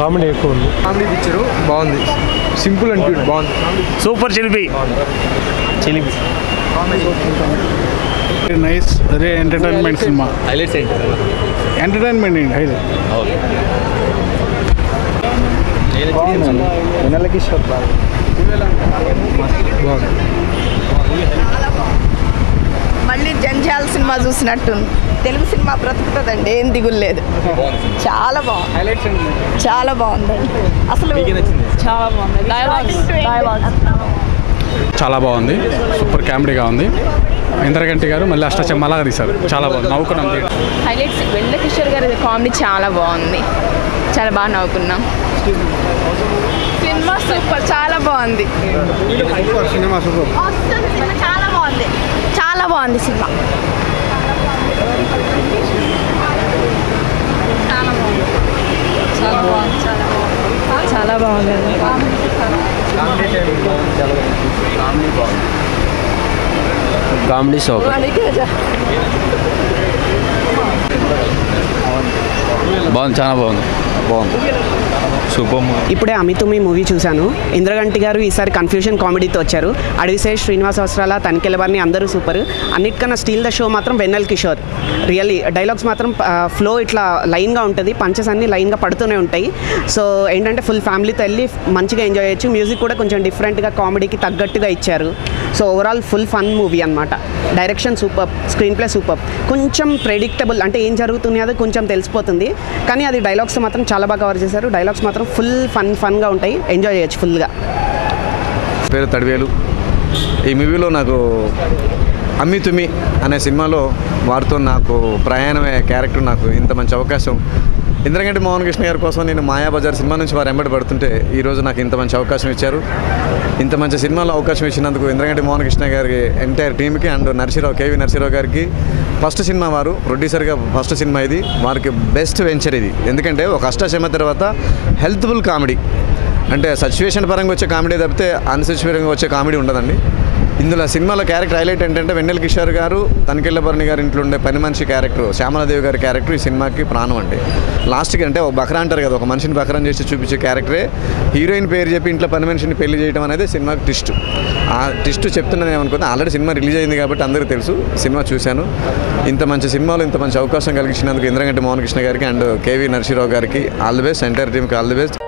Comedy ఎక్కువ ఉంది. Comedy picture బాగుంది, సింపుల్ అండ్ క్యూట్, బాగుంది. సూపర్ చిలిపి చిలిపి నైస్. అదే ఎంటర్టైన్మెంట్ సినిమా. హైలైట్స్ ఏంటి? ఎంటర్టైన్మెంట్ అండి హైలైట్. మళ్ళీ జంజాల సినిమా చూసినట్టుంది. తెలుగు సినిమా బ్రతుకుతుందండి, ఏం దిగులు లేదు. చాలా బాగుంది, చాలా బాగుందండి. అసలు చాలా బాగుంది. చాలా బాగుంది, సూపర్ కామెడీగా ఉంది. ఇంద్రగంటి గారు మళ్ళీ అష్టచెమ్మలాగా తీశారు, చాలా బాగుంది, నవ్వుకున్నాం. హైలైట్స్ వెన్నెల గారి కామెడీ చాలా బాగుంది, చాలా బాగా నవ్వుకున్నాం. సినిమా సూపర్, చాలా బాగుంది. సినిమా సూపర్, చాలా బాగుంది, చాలా బాగుంది సినిమా. చాలా బాగుంది. కామెడీ షాప్ బాగుంది, చాలా బాగుంది, బాగుంది, సూపర్. ఇప్పుడే అమితుమి మూవీ చూశాను. ఇంద్రగంటి గారు ఈసారి కన్ఫ్యూజన్ కామెడీతో వచ్చారు. అడవిశేష్, శ్రీనివాస్ అవసరాల, తనికెళ్ళవారిని అందరూ సూపర్. అన్నిటికన్నా స్టీల్ ద షో మాత్రం వెన్నెల కిషోర్. రియల్లీ డైలాగ్స్ మాత్రం ఫ్లో ఇట్లా లైన్గా ఉంటుంది, పంచెస్ అన్నీ లైన్గా పడుతూనే ఉంటాయి. సో ఏంటంటే ఫుల్ ఫ్యామిలీతో వెళ్ళి మంచిగా ఎంజాయ్ చేయొచ్చు. మ్యూజిక్ కూడా కొంచెం డిఫరెంట్గా కామెడీకి తగ్గట్టుగా ఇచ్చారు. So overall full fun movie అనమాట. Direction super, screenplay super. కొంచెం ప్రెడిక్టబుల్, అంటే ఏం జరుగుతున్నదో కొంచెం తెలిసిపోతుంది, కానీ అది డైలాగ్స్ మాత్రం చాలా బాగా కవర్ చేశారు. డైలాగ్స్ మాత్రం ఫుల్ ఫన్గా ఉంటాయి, ఎంజాయ్ చేయొచ్చు ఫుల్గా. పేరు తడివేలు. ఈ మూవీలో నాకు అమ్మితుమి అనే సినిమాలో వారితో నాకు ప్రయాణమే క్యారెక్టర్, నాకు ఇంత మంచి అవకాశం. ఇంద్రగంటి మోహన్ కృష్ణ గారి కోసం నేను మాయాబజార్ సినిమా నుంచి వారు ఎంబడి పడుతుంటే ఈరోజు నాకు ఇంత మంచి అవకాశం ఇచ్చారు. ఇంత మంచి సినిమాలో అవకాశం ఇచ్చినందుకు ఇంద్రగంటి మోహన్ కృష్ణ గారికి, ఎంటైర్ టీమ్కి అండ్ కేవీ నరసింహరావు గారికి, ఫస్ట్ సినిమా వారు ప్రొడ్యూసర్గా ఫస్ట్ సినిమా ఇది, వారికి బెస్ట్ వెంచర్ ఇది. ఎందుకంటే ఒక అష్టాచమ్మ తర్వాత హెల్త్ఫుల్ కామెడీ, అంటే సిచ్యువేషన్ పరంగా వచ్చే కామెడీ తప్పితే అన్సిచ్యువేషన్గా వచ్చే కామెడీ ఉండదండి. ఇందులో సినిమాలో క్యారెక్టర్ హైలైట్ ఏంటంటే వెన్నెల కిషోర్ గారు, తనికెళ్ళభరణి గారి ఇంట్లో ఉండే పని మనిషి క్యారెక్టర్, శ్యామలాదేవి గారి క్యారెక్టర్ ఈ సినిమాకి ప్రాణం. అంటే లాస్ట్కి అంటే ఒక బకరా అంటారు కదా, ఒక మనిషిని బకరం చేసి చూపించే క్యారెక్టరే హీరోయిన్ పేరు చెప్పి ఇంట్లో పని మనిషిని పెళ్లి చేయడం అనేది సినిమాకి ట్విస్ట్. ఆ ట్విస్ట్ చెప్తున్నాను ఏమనుకుంటే, ఆల్రెడీ సినిమా రిలీజ్ అయింది కాబట్టి అందరికీ తెలుసు, సినిమా చూశాను. ఇంత మంచి సినిమాలో ఇంత మంచి అవకాశం కలిగించినందుకు ఇంద్రగంటి మోహన్ కృష్ణ గారికి అండ్ కేవీ నరసింహరావు గారికి ఆల్ ది బెస్ట్, ఎంటైర్ టీమ్కి ఆల్ ది బెస్ట్.